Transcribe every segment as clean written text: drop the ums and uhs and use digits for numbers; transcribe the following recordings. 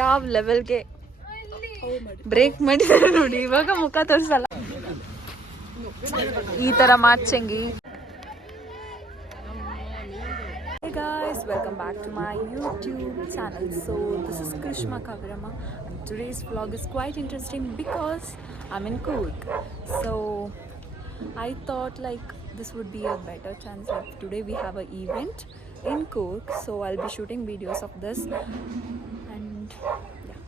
ಯಾವ ಲೆವೆಲ್ಗೆ ಬ್ರೇಕ್ ಮಾಡಿದ್ದಾರೆ ನೋಡಿ. ಇವಾಗ ಮುಖ ತೋರಿಸಲ್ಲ. ಈ ತರ ಮಾಚಂಗಿ. Hey guys, welcome back to my YouTube channel. So this is Krishma Kavirama. Today's vlog is quite interesting because I'm in Coorg. So I thought like this would be a better chance. Like today we have an event in Coorg, so I'll be shooting videos of this. And yeah.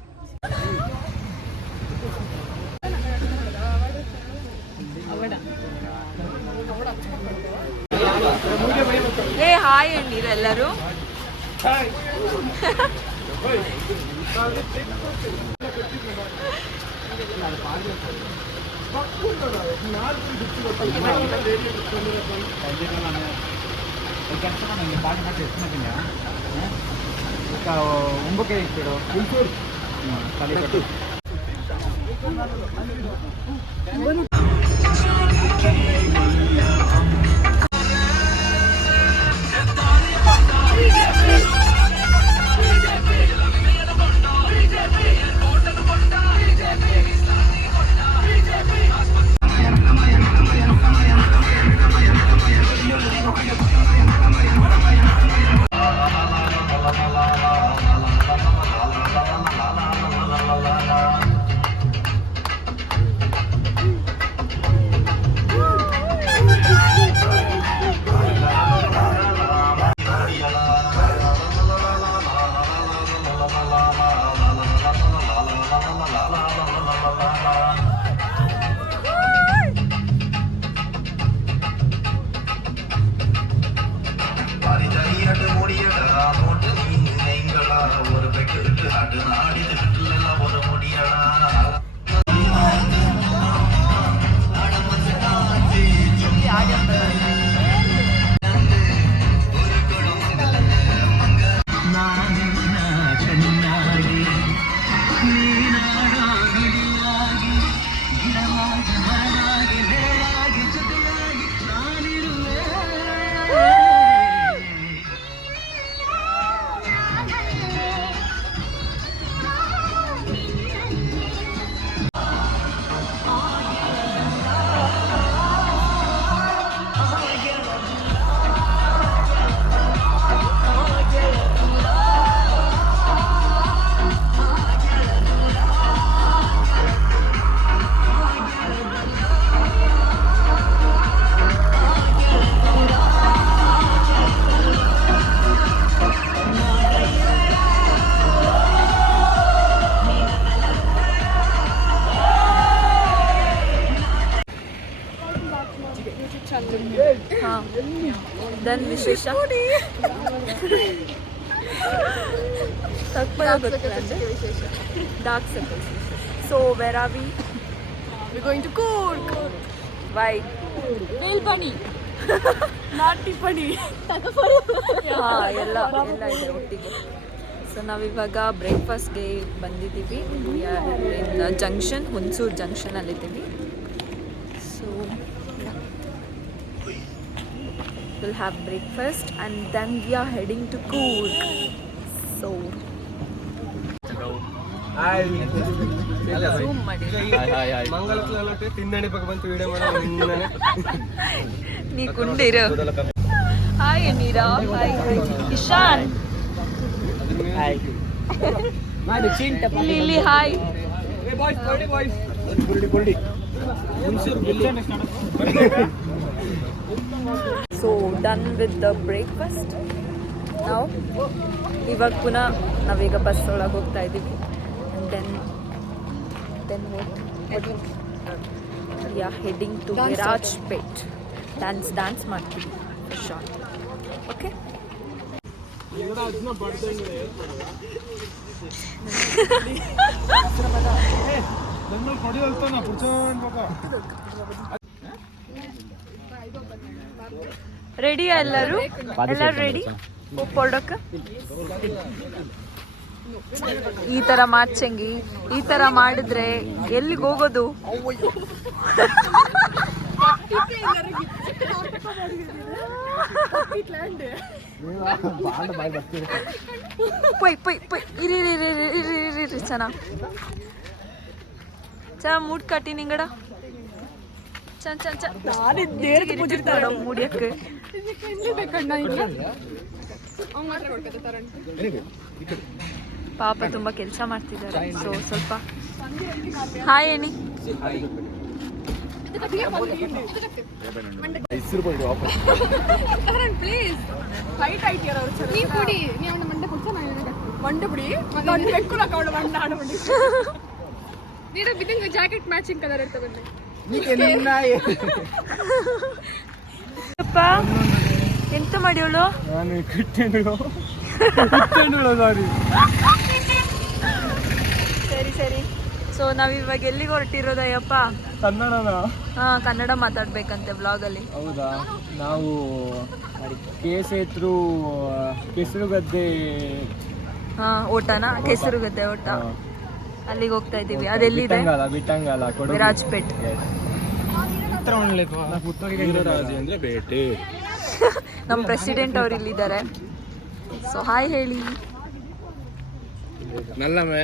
Hey, hi Andy, ellaru. Hi. Then Vishesha. Dark circles. So where are we? We're going to Coorg. Why? Whale bunny. Naughty bunny. ಎಲ್ಲ ಇದೆ ಒಟ್ಟಿಗೆ. So ನಾವಿವಾಗ ಬ್ರೇಕ್ಫಾಸ್ಟ್ಗೆ ಬಂದಿದ್ದೀವಿ. Junction Hunsur ಜಂಕ್ಷನಲ್ಲಿದ್ದೀವಿ. So we'll have breakfast and then we are heading to Coorg. So zoom ಮಾಡಿ. ಮಂಗಳಕ್ಕೆ ತಿನ್ನಣಿ ಬಗ್ಗೆ ಬಂತು ವಿಡಿಯೋ ಮಾಡೋದು ನಿನ್ನನೆ ನೀ ಕುಂಡಿರು. ಹಾಯ್ ನೀರಾ. ಹಾಯ್ ಇಶಾನ್. ಹಾಯ್ ಮಾಡಿ ಚಿಂಟ ಇಲ್ಲಿ ಹಾಯ್. ಏ ಬಾಯ್ಸ್ ಕೊಡಿ So done with the breakfast. Now ಇವಾಗ ಪುನಃ ನಾವೀಗ ಬಸ್ ಒಳಗೆ ಹೋಗ್ತಾ ಇದ್ದೀವಿ. And then what? We are heading to Viraj Pet. Dance ಮಾಡ್ತೀವಿ for sure. Okay? ರೆಡಿಯಾ ಎಲ್ಲರೂ ರೆಡಿ ಹೊರಡಕ್ಕೆ? ಈ ತರ ಮಾಚಂಗಿ ಈ ತರ ಮಾಡಿದ್ರೆ ಎಲ್ಲಿಗೆ ಹೋಗೋದು? ಪೊಯ್ ಪೊಯ್ ಪೊಯ್ ಇರಿ ಚನ ಮೂಡ್ ಕಟ್ಟಿ ನಿಂಗಡ ಚಂದ ಮುಡಿಯಕ್ಕೆ ಪಾಪ ತುಂಬಾ ಕೆಲಸ ಮಾಡ್ತಿದ್ದಾರೆ ಸೊ ಸ್ವಲ್ಪ ಹಾಯ್ ಏನಿ ಪ್ಲೀಸ್ ಫೈಟ್ ಆಯ್ತಿಯರ ಅವರು ನೀ ಕುಡಿ ನೀ ಅವನ ಮಂಡೆ ಕೊಡ್ತಾ ಮಂಡೆ ಬಿಡಿ ಮಂಡೆ ಬೆಕ್ಕುಲ ಕವಳ ಮಂಡೆ ಆಡಬಡಿ ನೀಡ ಬಿದಂಗ ಜಾಕೆಟ್ ಮ್ಯಾಚಿಂಗ್ ಕಲರ್ ಇರ್ತದೆ ಅಪ್ಪ ಎಂತ ಮಾಡಿಯವಳು ನಾನು ಕಿಟ್ಟೆಂಡು ಸರಿ ಸರಿ ಸೊ ನಾವಿವಾಗ ಎಲ್ಲಿಗೆ ಹೊರಟಿರೋದಯ್ಯಪ್ಪ ಕನ್ನಡನ ಹಾ ಕನ್ನಡ ಮಾತಾಡ್ಬೇಕಂತೆ ವ್ಲಾಗಲ್ಲಿ ಹೌದಾ ನಾವು ಕೇಸೇತ್ರು ಕೆಸರುಗದ್ದೆ ಹಾ ಓಟನಾ ಕೆಸರುಗದ್ದೆ ಓಟ ಅಲ್ಲಿಗೆ ಹೋಗ್ತಾ ಇದ್ದೀವಿ ಅದೆಲ್ಲಿದೆ ಬಿಟ್ಟಂಗಲ್ಲ ವಿರಾಜ್ಪೇಟ್ ಅಂದ್ರೆ ಬೇಟೆ ನಮ್ಮ ಪ್ರೆಸಿಡೆಂಟ್ ಅವ್ರು ಇಲ್ಲಿದ್ದಾರೆ ಸೊ ಹಾಯ್ ಹೇಳಿ ನಲ್ಲಮೆ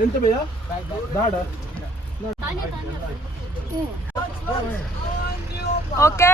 ಎಂತ ಭಯ ದಾಡ ಓಕೆ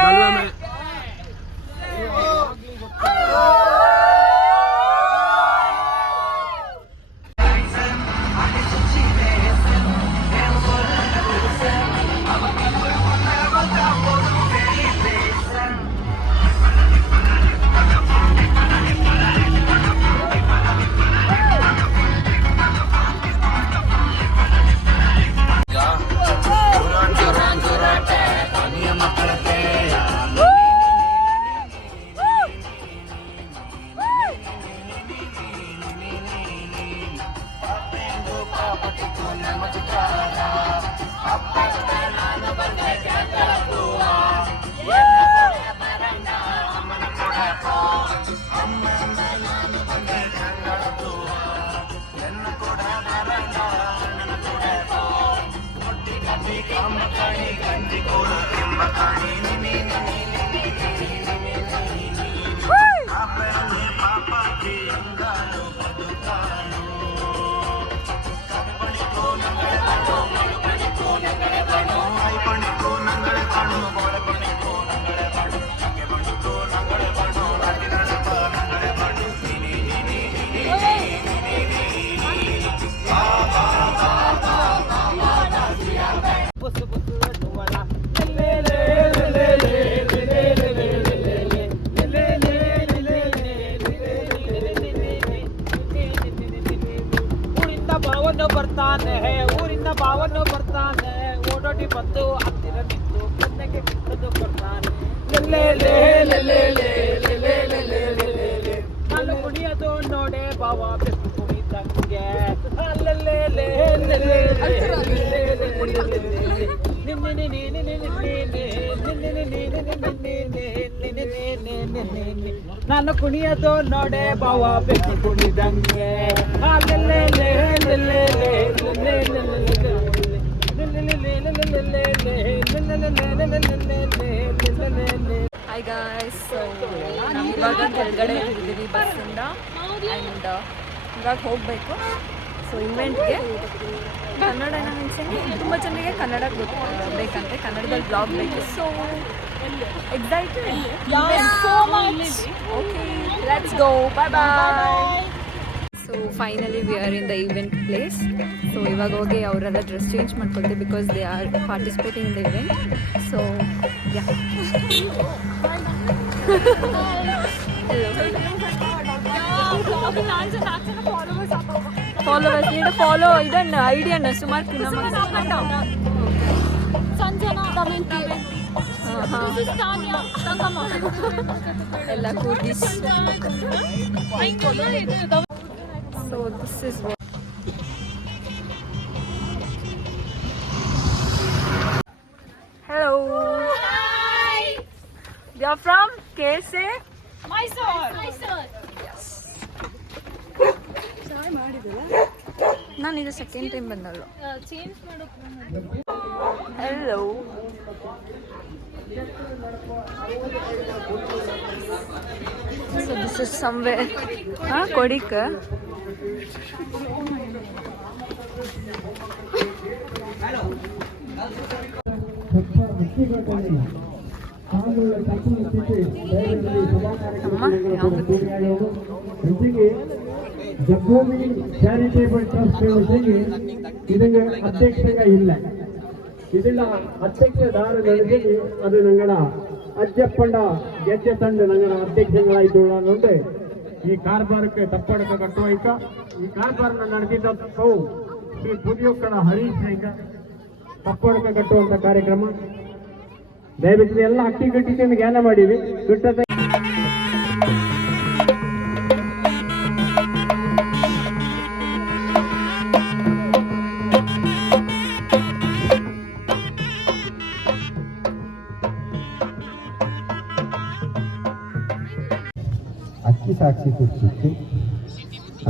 ಊರಿಂದ ಬಾವನ್ನು ಬರ್ತಾನೆ ಓಡೋಡಿ ಬಂದು ಹತ್ತಿರ ನಿಂತು ಕಣ್ಣಿಗೆ ಬಿಟ್ಟದು ಬರ್ತಾನೆ ನಾನು ಕುಣಿಯೋದು ನೋಡೆ ಬಾವ ಬೆಕ್ಕು ಕುಣಿದಂಗೆ ನಾನು ಕುಣಿಯೋದು ನೋಡೆ ಬಾವ ಬೆಕ್ಕು ಕುಣಿದಂಗೆ ಹಾಯ್ ಗಾಯ್ಸ್ ಸೊ ನಾವು ಇವಾಗ ಕೆಳಗಡೆ ಇದ್ದೀವಿ ಬಸ್ಸಿಂದ ಆ್ಯಂಡ್ ಇವಾಗ ಹೋಗಬೇಕು ಸೊ ಇನ್ವೆಂಟ್ಗೆ ಕನ್ನಡ ಮೀನ್ಸಂಗೆ ತುಂಬ ಜನರಿಗೆ ಕನ್ನಡ ಬೇಕಂತೆ ಕನ್ನಡದಲ್ಲಿ ಬ್ಲಾಗ್ ಬೇಕು so excited so much okay let's go bye bye so finally we are in the event place. So ಇವಾಗ ಹೋಗಿ ಅವರೆಲ್ಲ ಡ್ರೆಸ್ ಚೇಂಜ್ ಮಾಡ್ಕೊಳ್ತೀವಿ because they are participating in the event. So yeah followers ನೀಡ follow ಇದನ್ನು ಐಡಿಯನ್ನ ಸುಮಾರು ಎಲ್ಲ cuties. So this is hello. You are from KSA? Mysore. Yes. ನಾನು ಇದು ಸೆಕೆಂಡ್ ಟೈಮ್ ಬಂದಳು. Hello. So this is somewhere ಕೊಡಿಕ. జబ్బూమి చారిటబుల్ ట్రస్ట్ ഇതിന്റെ അധ്യക്ഷത ഇല്ല. ഇതിന്റെ അധ്യക്ഷധാര നൽകി അത് ഞങ്ങളുടെ അജ്ജപ്പണ്ട ಗೆಜ್ಜೆತಂಡ ഞങ്ങളുടെ ಅಧ್ಯಕ್ಷಗಳಾയിട്ടുಳ್ಳതുകൊണ്ട് ಈ ಕಾರ್ಬಾರಕ್ಕೆ ತಪ್ಪಡಕ ಕಟ್ಟುವೈಕ ಈ ಕಾರ್ಬಾರನ ನಡೆಸಿದ್ದು ಶ್ರೀ ಪುದಿಯೊಕ್ಕಳ ಹರೀಶ್ ನಾಯ್ಕ ತಪ್ಪಡಕ ಕಟ್ಟುವಂತ ಕಾರ್ಯಕ್ರಮ. ದಯವಿಟ್ಟು ಎಲ್ಲ ಅಕ್ಟಿವಿಟೀಸ್ ಜ್ಞಾನ ಮಾಡಿವಿ ಬಿಟ್ಟದ ಅಕ್ಕಿ ಸಾಕ್ಷಿ ಸೃಷ್ಟಿಸಿ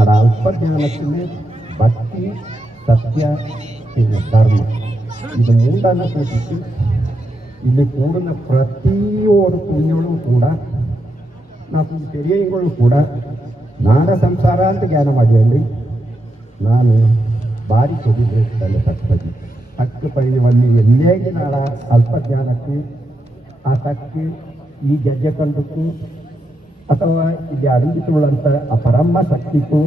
ಅಡ ಅಲ್ಪಜ್ಞಾನಕ್ಕೆ ಭಕ್ತಿ ಸತ್ಯ ಧರ್ಮ ಇದು ಮೂಡನ್ನು ಸೂಚಿಸಿ ಇಲ್ಲಿ ಕೂಡಿನ ಪ್ರತಿಯೊಂದು ಪುಣ್ಯಗಳು ಕೂಡ ನಾವು ತೆರಿಗೆಗಳು ಕೂಡ ನಾಡ ಸಂಸಾರ ಅಂತ ಜ್ಞಾನ ಮಾಡಿದ್ರಿ. ನಾನು ಭಾರಿ ಕೊಡಿದ್ರೆ ತಕ್ಕದಿ ಹಕ್ಕ ಪರಿವಲ್ಲಿ ಎಲ್ಲೇಗೆ ನಾಡ ಅಲ್ಪಜ್ಞಾನಕ್ಕೆ ಆ ತಕ್ಕೆ ಈ ಗೆಜ್ಜೆ ಕಂಡಕ್ಕೂ ಅಥವಾ ಇಲ್ಲಿ ಅಡಗಿಕೊಳ್ಳುವಂಥ ಆ ಪರಮ ಶಕ್ತಿಗೂ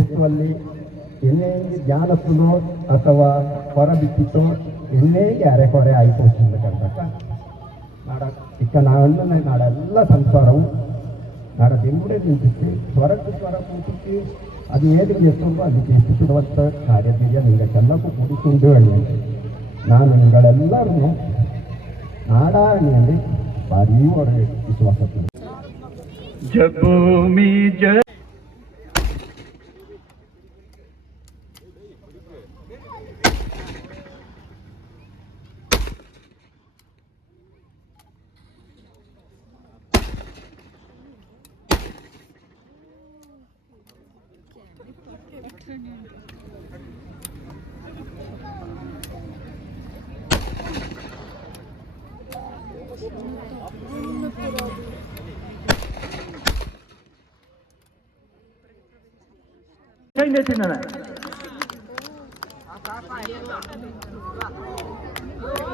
ಎಷ್ಟುವಲ್ಲಿ ಎನ್ನೇ ಜ್ಞಾನಕ್ಕೂ ಅಥವಾ ಹೊರಬಿಟ್ಟಿತೋ ಎನ್ನೇಗೆ ಅರೆಕೊರೆ ಆಯಿತು ಕಂಡಕ್ಕ ನಾಡ ಇಕ್ಕ ನಾವೆಲ್ಲ ನಾಡೆಲ್ಲ ಸಂಸಾರವು ನಾಡ ಬೆಂಬುಡೆ ನಿಂತಿತ್ತು ಸ್ವರಕ್ಕೆ ಸ್ವರ ಕೂತಿತ್ತು ಅದು ಏದಿಗೆ ಎಷ್ಟೊಂದು ಅದಕ್ಕೆ ಎಷ್ಟು ಸುಡುವಂಥ ಕಾರ್ಯದೀಯ ನಿಮಗೆಲ್ಲಕ್ಕೂ ಕೂಡಿಕೊಂಡು ಹೇಳಿ ನಾನು ನಿಗಳೆಲ್ಲರೂ ನಾಡಾಣಿಯಲ್ಲಿ ಭಾರೀ ಒಳ್ಳೆಯ ವಿಶ್ವಾಸ. ಜಭೂಮಿ ಜ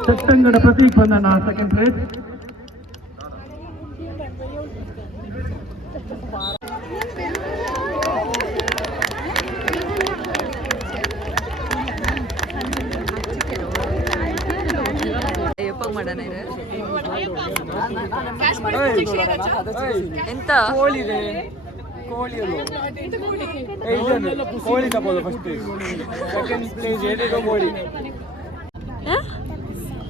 ಸತ್ತಂಗಡ ಪ್ರತೀಕ್ ಬಂದನ ಸೆಕೆಂಡ್ ಪ್ಲೇಸ್. ಎಂತ ಕೋಳಿ ತಪ್ಪೋದು ಫಸ್ಟ್ ಸೆಕೆಂಡ್ ಪ್ಲೇಸ್ ಏನೇನೋ ಕೋಳಿ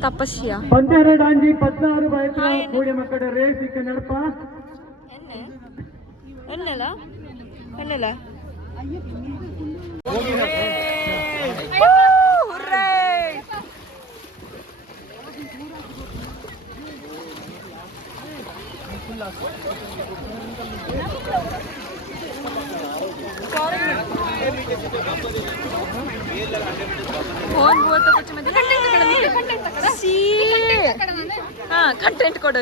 ತಪಸ್ಯ ಪಂದ್ಯರೆಡು ಅಂಜಿ 16 ಬಯಸಿನ ಕೂಡಿ ಮಕ್ಕಳ ರೇಸ್ ಇಕ್ಕ ನಡಪ ಎನ್ನೆಲ್ಲ ಎನ್ನೆಲ್ಲ फोन हुआ तो कुछ में हाँ कंटेंट कोड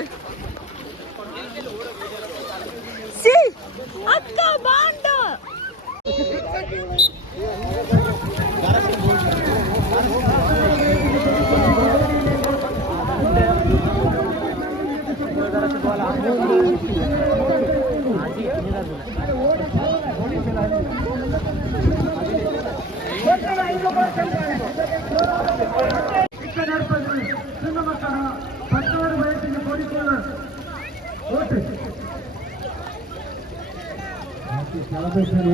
सी अक्का बांडा आज చిన్న మಕ್ಕಳ 16 వయಸ್ಸಿನ ಕೋಡಿಕೊಳ್ಳ ಓಕೆ ಸೆಲೆಬ್ರೇಷನ್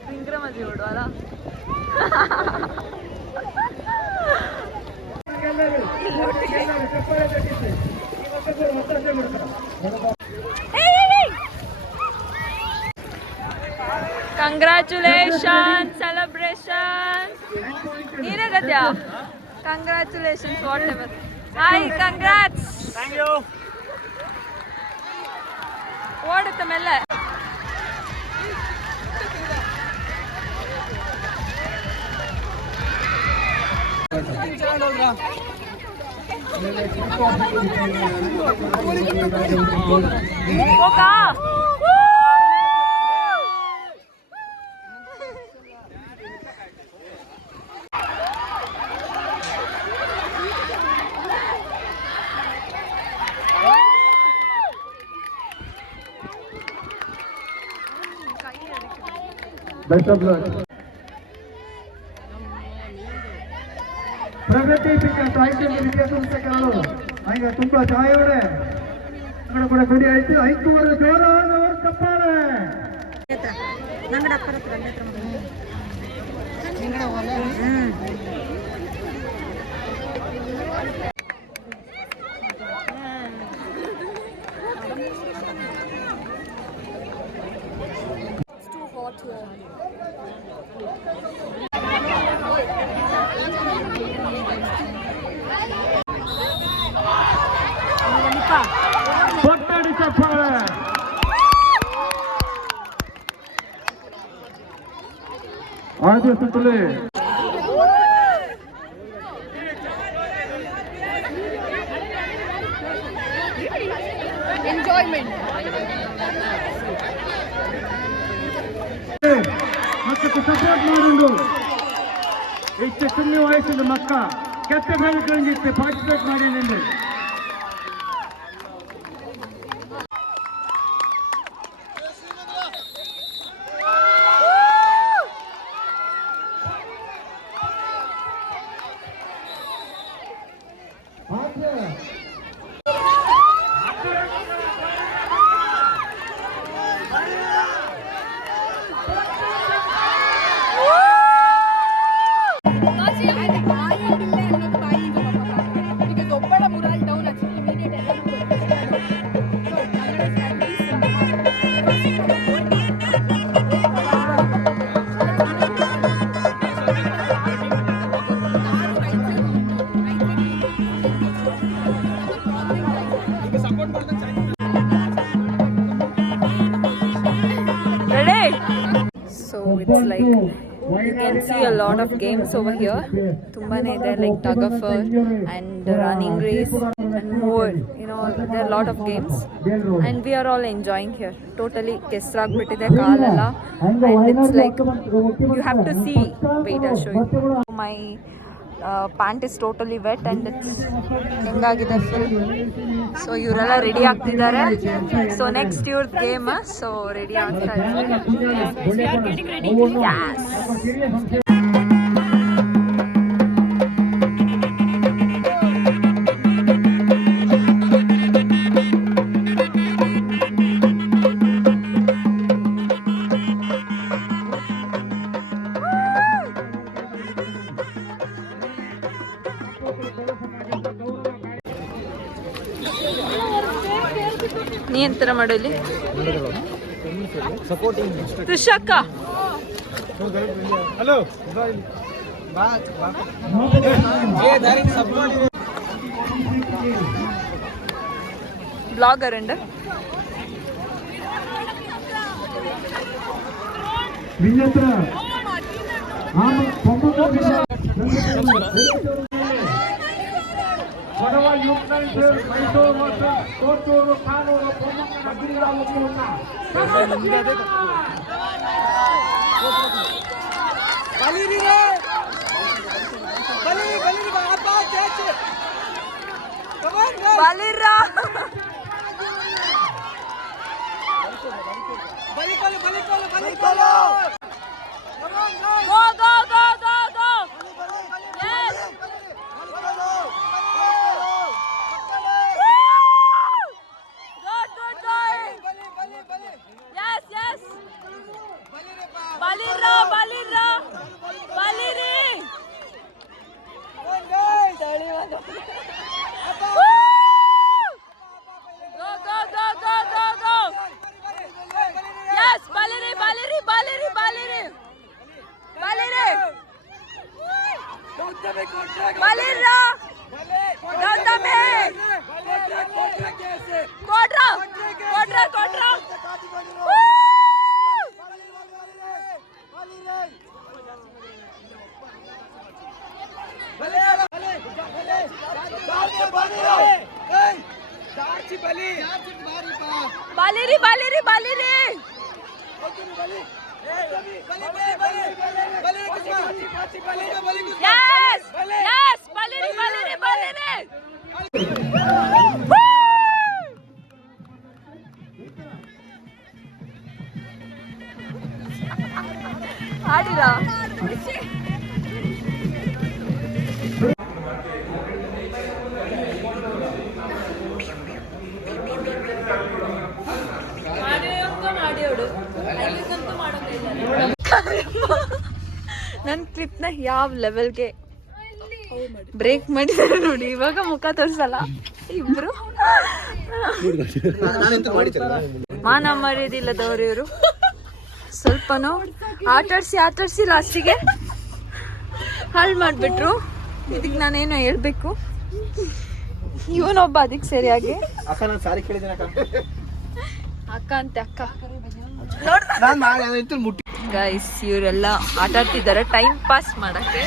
ಸ್ಪ್ರಿಂಗ್ರ ಮಜಿ ಓಡುವಲ್ಲ ಕಂಗ್ರ್ಯಾಚುಲೇಷನ್ ಸೆಲೆಬ್ರೇಷನ್ ನೀನೇ ಗದ್ಯಾ congratulations whatever hi congrats thank you ಓಡುತ್ತೆ ಮೇಲೆ ಹೋಗಾ best of luck Pragathi Sahitya ವಿದ್ಯಾಸಂಸ್ಥೆಗಳು ಈಗ ತುಂಬಾ ಚಾಯವರೇ ಕೂಡ ಗುಡಿ ಆಯ್ತು 5 ಜೋರಾದವರು ತಪ್ಪಾರೆ ಕೊಟ್ಟಡಿ ಚಪ್ಪಾಳೆ ಆದ್ಯ ಸುತ್ತಲೇ ಎಂಜಾಯ್ಮೆಂಟ್ ಮಕ್ಕಕ್ಕೆ ಸಪೋರ್ಟ್ ಮಾಡುವುದು ಇಷ್ಟು ಚಿನ್ನ ವಯಸ್ಸಿನ ಮಕ್ಕ ಕೆತ್ತ ಬೆಳಕಂಗಿತ್ತು ಪಾರ್ಟಿಸಿಪೇಟ್ ಮಾಡಿದ್ದೀನಿ So it's like you can see a lot of games over here. Tumbane there like tug of war and running race and more. You know, there are a lot of games and we are all enjoying here. Totally kesrag bittide kaalala and it's like you have to see. Wait, I'll show you. My pant is totally wet and it's ಹೆಂಗಾಗಿದೆ full. So ಇವರೆಲ್ಲ ready ಆಗ್ತಿದ್ದಾರೆ. So next ಇವ್ರ game. So ready ಆಗ್ತಾ ಇದ್ದಾರೆ. ನೀ ಎಂತರ ಮಾಡಲಿ ಕೃಷಕ್ಕ hello blogger ഉണ്ട് ಮೈಸೂರು ಕೋಟೂರು ಕಾನೂರು ಪೊನ್ನಮ್ಮನ ಜಿಲ್ಲಾ ಮುಗಿಯುತ್ತ ಬಾಲಿರ್ರಾ Go, go, go, go, go! Yes! Good, good going! Yes, yes! Balirra, Balirra! Baliri! Go, go, go, go, go, go! Yes, Baliri, Baliri, Baliri, Baliri! Baliri! Balirra! Gautami! Kodra! Kodra, Kodra! Baliri, Baliri, Baliri! Yes! Yes! Baliri, Baliri, Baliri! ಆಡಿರಾ ನನ್ನ ಕ್ಲಿಪ್ನ ಯಾವ ಲೆವೆಲ್ಗೆ break ಮಾಡಿದ್ದಾರೆ ನೋಡಿ. ಇವಾಗ ಮುಖ ತೋರಿಸಲ್ಲ ಇಬ್ರು. ಮಾನ ಮರ್ಯಾದಿಲ್ಲದವರು ಇವರು. ಸ್ವಲ್ಪನೂ ಆಟಾಡ್ಸಿ ಲಾಸ್ಟಿಗೆ ಹಾಳು ಮಾಡಿಬಿಟ್ರು. ಇದಕ್ಕೆ ನಾನೇನೋ ಹೇಳ್ಬೇಕು. ಇವನೊಬ್ಬ ಅದಕ್ಕೆ ಸರಿಯಾಗಿ ಅಕ್ಕ ಅಂತೆ ಅಕ್ಕ. ಗೈಸ್ ಇವರೆಲ್ಲ ಆಟ ಆಡ್ತಿದ್ದಾರೆ ಟೈಮ್ ಪಾಸ್ ಮಾಡಕ್ಕೆ.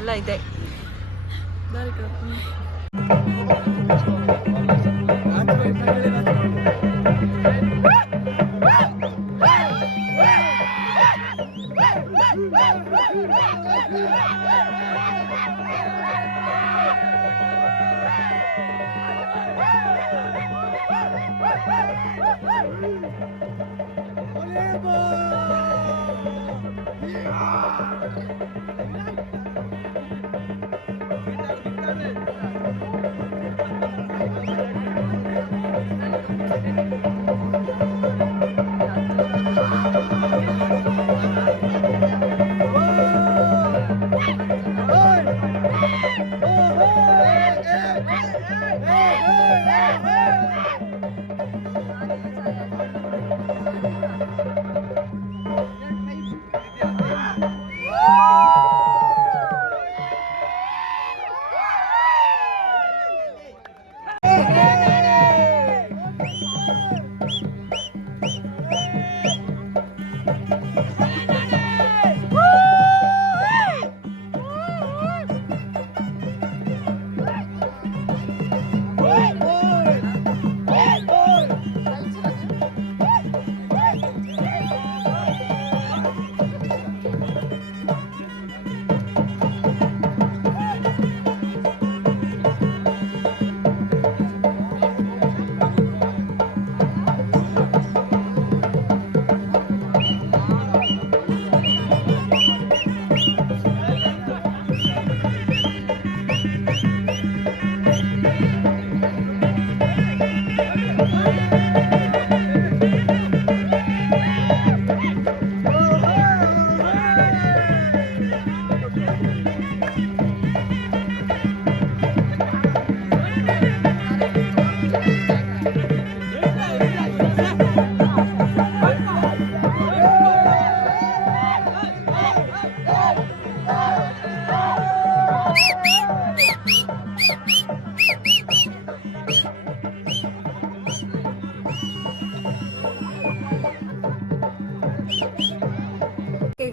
ಎಲ್ಲ ಇದೆ.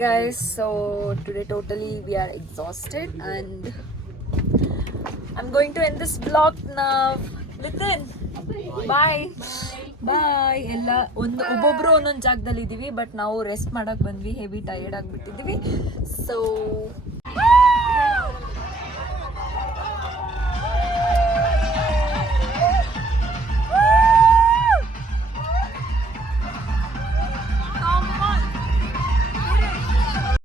Guys, so today totally we are exhausted and I'm going to end this vlog now. Listen, bye. ಬಾಯ್. ಎಲ್ಲ ಒಬ್ಬೊಬ್ರು ಒಂದೊಂದು ಜಾಗದಲ್ಲಿ ಇದ್ದೀವಿ, ಬಟ್ ನಾವು ರೆಸ್ಟ್ ಮಾಡಕ್ ಬಂದ್ವಿ, ಹೆವಿ ಟಯರ್ಡ್ ಆಗಿಬಿಟ್ಟಿದ್ದೀವಿ. ಸೊ